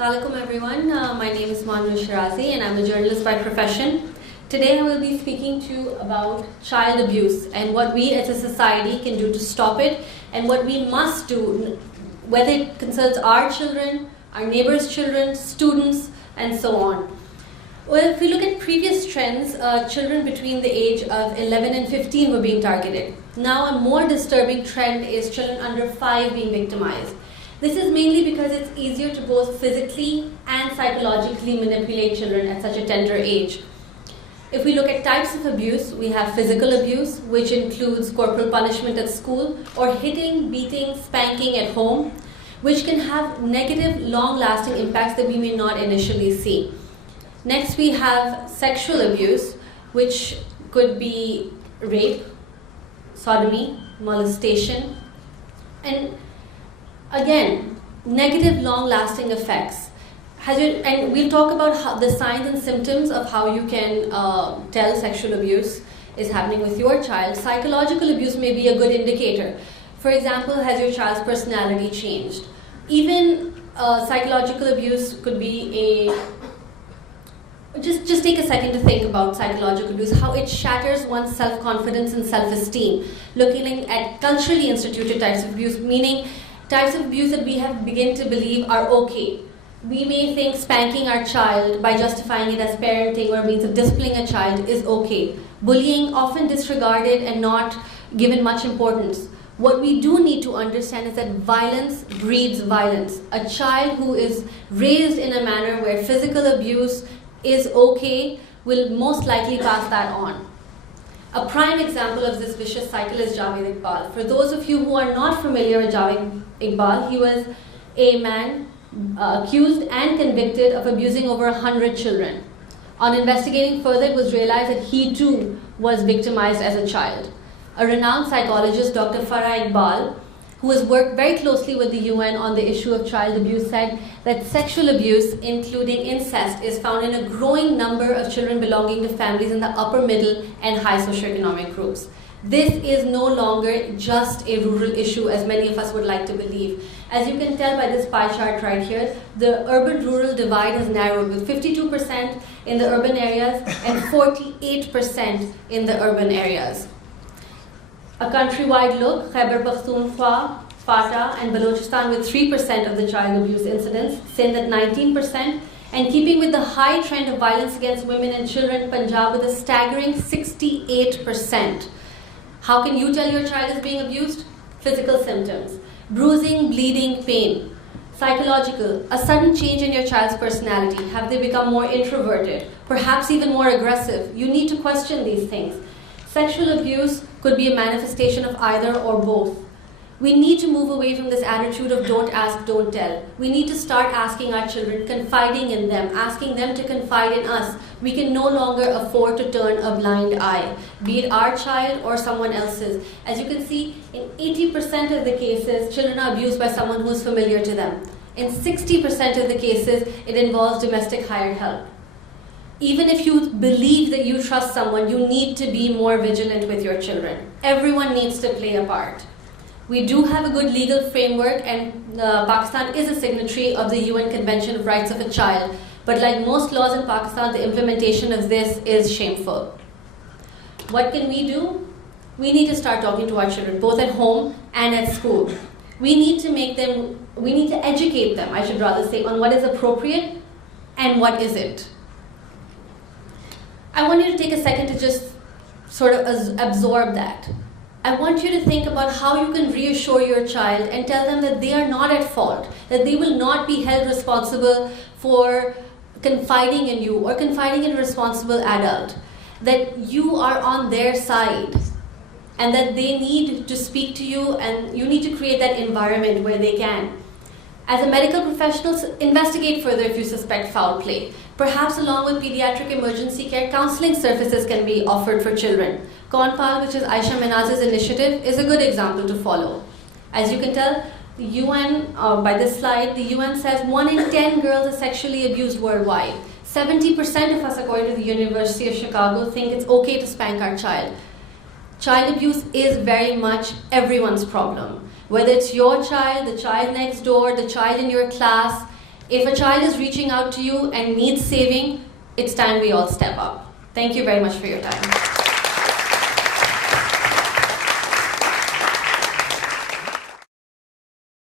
Assalamualaikum everyone. My name is Mahnoor Sherazee and I'm a journalist by profession. Today I will be speaking to you about child abuse and what we as a society can do to stop it and what we must do, whether it concerns our children, our neighbors' children, students, and so on. Well, if we look at previous trends, children between the age of 11 and 15 were being targeted. Now a more disturbing trend is children under 5 being victimized. This is mainly because it's easier to both physically and psychologically manipulate children at such a tender age. If we look at types of abuse, we have physical abuse, which includes corporal punishment at school, or hitting, beating, spanking at home, which can have negative, long-lasting impacts that we may not initially see. Next, we have sexual abuse, which could be rape, sodomy, molestation, and again, negative long-lasting effects. And we'll talk about the signs and symptoms of how you can tell sexual abuse is happening with your child. Psychological abuse may be a good indicator. For example, has your child's personality changed? Even psychological abuse could be just take a second to think about psychological abuse, how it shatters one's self-confidence and self-esteem. Looking at culturally instituted types of abuse, meaning types of abuse that we have begun to believe are okay. We may think spanking our child by justifying it as parenting or means of disciplining a child is okay. Bullying, often disregarded and not given much importance. What we do need to understand is that violence breeds violence. A child who is raised in a manner where physical abuse is okay will most likely pass that on. A prime example of this vicious cycle is Javed Iqbal. For those of you who are not familiar with Javed Iqbal, he was a man accused and convicted of abusing over 100 children. On investigating further, it was realized that he too was victimized as a child. A renowned psychologist, Dr. Farah Iqbal, who has worked very closely with the UN on the issue of child abuse, said that sexual abuse, including incest, is found in a growing number of children belonging to families in the upper middle and high socioeconomic groups. This is no longer just a rural issue, as many of us would like to believe. As you can tell by this pie chart right here, the urban-rural divide has narrowed, with 52% in the urban areas and 48% in the urban areas. A countrywide look, Khyber Pakhtunkhwa, FATA, and Balochistan with 3% of the child abuse incidents, Sindh at 19%, and keeping with the high trend of violence against women and children, Punjab with a staggering 68%. How can you tell your child is being abused? Physical symptoms, bruising, bleeding, pain. Psychological, a sudden change in your child's personality. Have they become more introverted, perhaps even more aggressive? You need to question these things. Sexual abuse could be a manifestation of either or both. We need to move away from this attitude of don't ask, don't tell. We need to start asking our children, confiding in them, asking them to confide in us. We can no longer afford to turn a blind eye, be it our child or someone else's. As you can see, in 80% of the cases, children are abused by someone who is familiar to them. In 60% of the cases, it involves domestic hired help. Even if you believe that you trust someone, you need to be more vigilant with your children. Everyone needs to play a part. We do have a good legal framework, and Pakistan is a signatory of the UN Convention of Rights of a Child. But like most laws in Pakistan, the implementation of this is shameful. What can we do? We need to start talking to our children, both at home and at school. We need to educate them, I should rather say, on what is appropriate and what isn't. I want you to take a second to just sort of absorb that. I want you to think about how you can reassure your child and tell them that they are not at fault, that they will not be held responsible for confiding in you or confiding in a responsible adult, that you are on their side and that they need to speak to you and you need to create that environment where they can. As a medical professional, investigate further if you suspect foul play. Perhaps along with pediatric emergency care, counseling services can be offered for children. Konpal, which is Aisha Menaz's initiative, is a good example to follow. As you can tell, the UN, by this slide, the UN says 1 in 10 girls are sexually abused worldwide. 70% of us, according to the University of Chicago, think it's okay to spank our child. Child abuse is very much everyone's problem. Whether it's your child, the child next door, the child in your class, If a child is reaching out to you and needs saving, it's time we all step up. Thank you very much for your time.